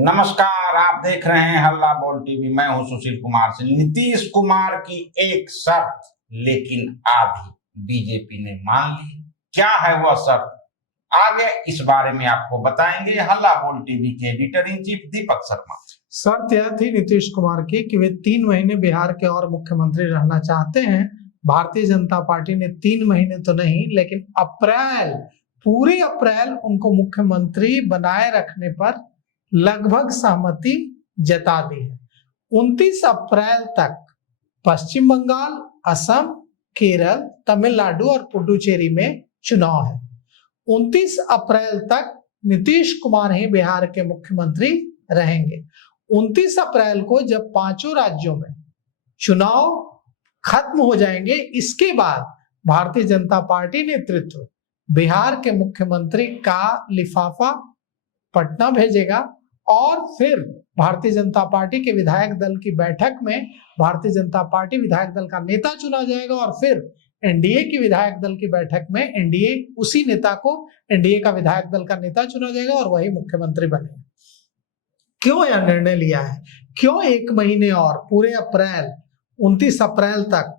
नमस्कार, आप देख रहे हैं हल्ला बोल टीवी। मैं हूं सुशील कुमार सिंह। नीतीश कुमार की एक शर्त, लेकिन आधी बीजेपी ने मान ली। क्या है वह शर्त, आगे इस बारे में आपको बताएंगे हल्ला बोल टीवी के editor in chief Deepak Sharma. शर्त यह थी नीतीश कुमार की कि वे 3 महीने बिहार के और मुख्यमंत्री रहना चाहते हैं। भारतीय जनता पार्टी ने 3 महीने तो नहीं, लेकिन पूरे अप्रैल उनको मुख्यमंत्री बनाए रखने पर लगभग सहमति जता दी है। 29 अप्रैल तक पश्चिम बंगाल, असम, केरल, तमिलनाडु और पुडुचेरी में चुनाव है। 29 अप्रैल तक नीतीश कुमार ही बिहार के मुख्यमंत्री रहेंगे। 29 अप्रैल को जब 5 राज्यों में चुनाव खत्म हो जाएंगे, इसके बाद भारतीय जनता पार्टी नेतृत्व बिहार के मुख्यमंत्री का लिफाफा पटना भेजेगा और फिर भारतीय जनता पार्टी के विधायक दल की बैठक में भारतीय जनता पार्टी विधायक दल का नेता चुना जाएगा और फिर एनडीए की विधायक दल की बैठक में एनडीए उसी नेता को एनडीए का विधायक दल का नेता चुना जाएगा और वही मुख्यमंत्री बनेगा। क्यों यह निर्णय लिया है, क्यों 1 महीने और पूरे अप्रैल 29 अप्रैल तक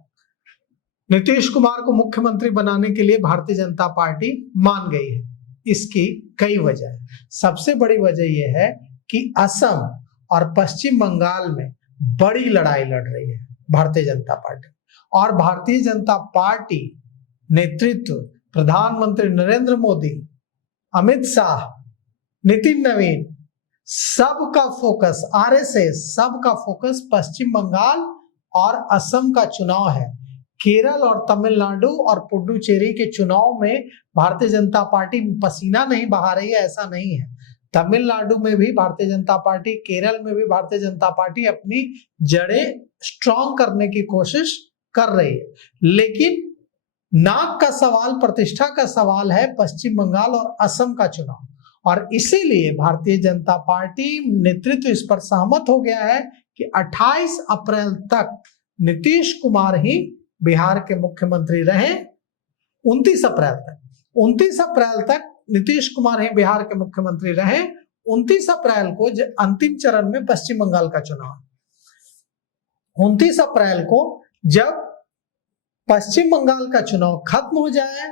नीतीश कुमार को मुख्यमंत्री बनाने के लिए भारतीय जनता पार्टी मान गई है? इसकी कई वजह है। सबसे बड़ी वजह यह है कि असम और पश्चिम बंगाल में बड़ी लड़ाई लड़ रही है भारतीय जनता पार्टी, और भारतीय जनता पार्टी नेतृत्व प्रधानमंत्री नरेंद्र मोदी, अमित शाह, नितिन नवीन, सबका फोकस, आरएसएस, सबका फोकस पश्चिम बंगाल और असम का चुनाव है। केरल और तमिलनाडु और पुडुचेरी के चुनाव में भारतीय जनता पार्टी पसीना नहीं बहा रही है, ऐसा नहीं है। तमिलनाडु में भी भारतीय जनता पार्टी, केरल में भी भारतीय जनता पार्टी अपनी जड़ें स्ट्रॉन्ग करने की कोशिश कर रही है, लेकिन नाक का सवाल, प्रतिष्ठा का सवाल है पश्चिम बंगाल और असम का चुनाव, और इसीलिए भारतीय जनता पार्टी नेतृत्व इस पर सहमत हो गया है कि 28 अप्रैल तक नीतीश कुमार ही बिहार के मुख्यमंत्री रहे। 29 अप्रैल तक नीतीश कुमार ही बिहार के मुख्यमंत्री रहे। 29 अप्रैल को अंतिम चरण में पश्चिम बंगाल का चुनाव, 29 अप्रैल को जब पश्चिम बंगाल का चुनाव खत्म हो जाए,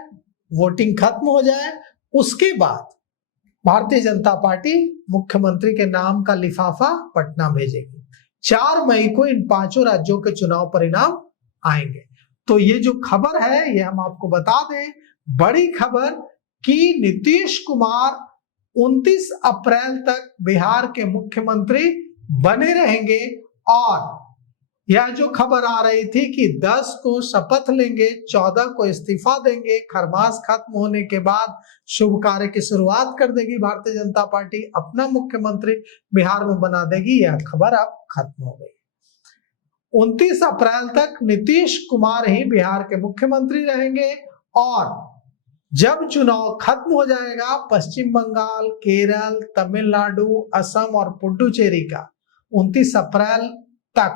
वोटिंग खत्म हो जाए, उसके बाद भारतीय जनता पार्टी मुख्यमंत्री के नाम का लिफाफा पटना भेजेगी। 4 मई को इन 5 राज्यों के चुनाव परिणाम आएंगे। तो ये जो खबर है, ये हम आपको बता दें, बड़ी खबर कि नीतीश कुमार 29 अप्रैल तक बिहार के मुख्यमंत्री बने रहेंगे। और यह जो खबर आ रही थी कि 10 को शपथ लेंगे, 14 को इस्तीफा देंगे, खरमास खत्म होने के बाद शुभ कार्य की शुरुआत कर देगी भारतीय जनता पार्टी, अपना मुख्यमंत्री बिहार में बना देगी, यह खबर अब खत्म हो गई। 29 अप्रैल तक नीतीश कुमार ही बिहार के मुख्यमंत्री रहेंगे, और जब चुनाव खत्म हो जाएगा पश्चिम बंगाल, केरल, तमिलनाडु, असम और पुडुचेरी का 29 अप्रैल तक,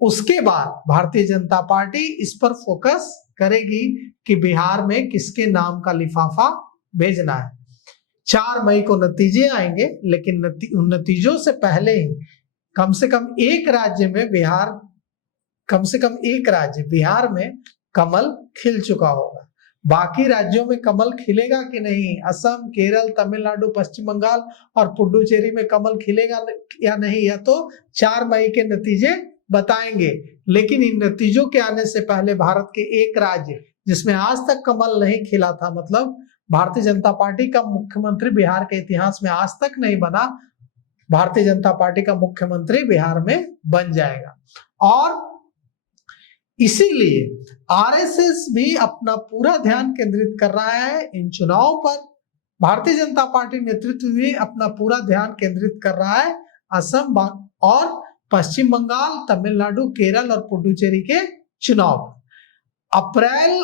उसके बाद भारतीय जनता पार्टी इस पर फोकस करेगी कि बिहार में किसके नाम का लिफाफा भेजना है। 4 मई को नतीजे आएंगे, लेकिन उन नतीजों से पहले ही कम से कम एक राज्य बिहार में कमल खिल चुका होगा। बाकी राज्यों में कमल खिलेगा कि नहीं, असम, केरल, तमिलनाडु, पश्चिम बंगाल और पुडुचेरी में कमल खिलेगा या नहीं, यह तो 4 मई के नतीजे बताएंगे। लेकिन इन नतीजों के आने से पहले भारत के एक राज्य जिसमें आज तक कमल नहीं खिला था, मतलब भारतीय जनता पार्टी का मुख्यमंत्री बिहार के इतिहास में आज तक नहीं बना, भारतीय जनता पार्टी का मुख्यमंत्री बिहार में बन जाएगा। और इसीलिए आरएसएस भी अपना पूरा ध्यान केंद्रित कर रहा है इन चुनावों पर। भारतीय जनता पार्टी नेतृत्व भी अपना पूरा ध्यान केंद्रित कर रहा है असम और पश्चिम बंगाल, तमिलनाडु, केरल और पुडुचेरी के चुनाव। अप्रैल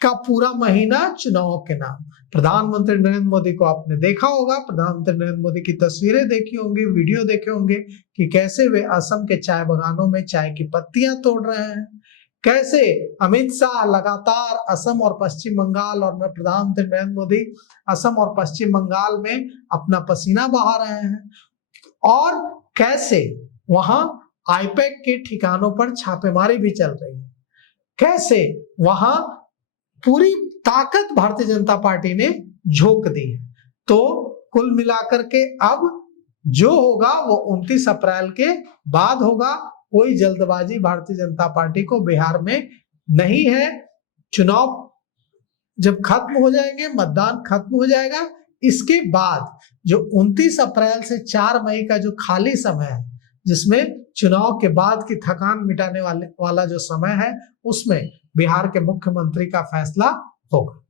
का पूरा महीना चुनाव के नाम। प्रधानमंत्री नरेंद्र मोदी को आपने देखा होगा, प्रधानमंत्री नरेंद्र मोदी की तस्वीरें देखी होंगी, वीडियो देखे होंगे कि कैसे वे असम के चाय बागानों में चाय की पत्तियां तोड़ रहे हैं, कैसे अमित शाह लगातार असम और पश्चिम बंगाल और प्रधानमंत्री नरेंद्र मोदी असम और पश्चिम बंगाल में अपना पसीना बहा रहे हैं, और कैसे वहां आईपैक के ठिकानों पर छापेमारी भी चल रही है, कैसे वहां पूरी ताकत भारतीय जनता पार्टी ने झोंक दी है। तो कुल मिलाकर के अब जो होगा वो 29 अप्रैल के बाद होगा। कोई जल्दबाजी भारतीय जनता पार्टी को बिहार में नहीं है। चुनाव जब खत्म हो जाएंगे, मतदान खत्म हो जाएगा, इसके बाद जो 29 अप्रैल से 4 मई का जो खाली समय है, जिसमें चुनाव के बाद की थकान मिटाने वाला जो समय है, उसमें बिहार के मुख्यमंत्री का फैसला होगा।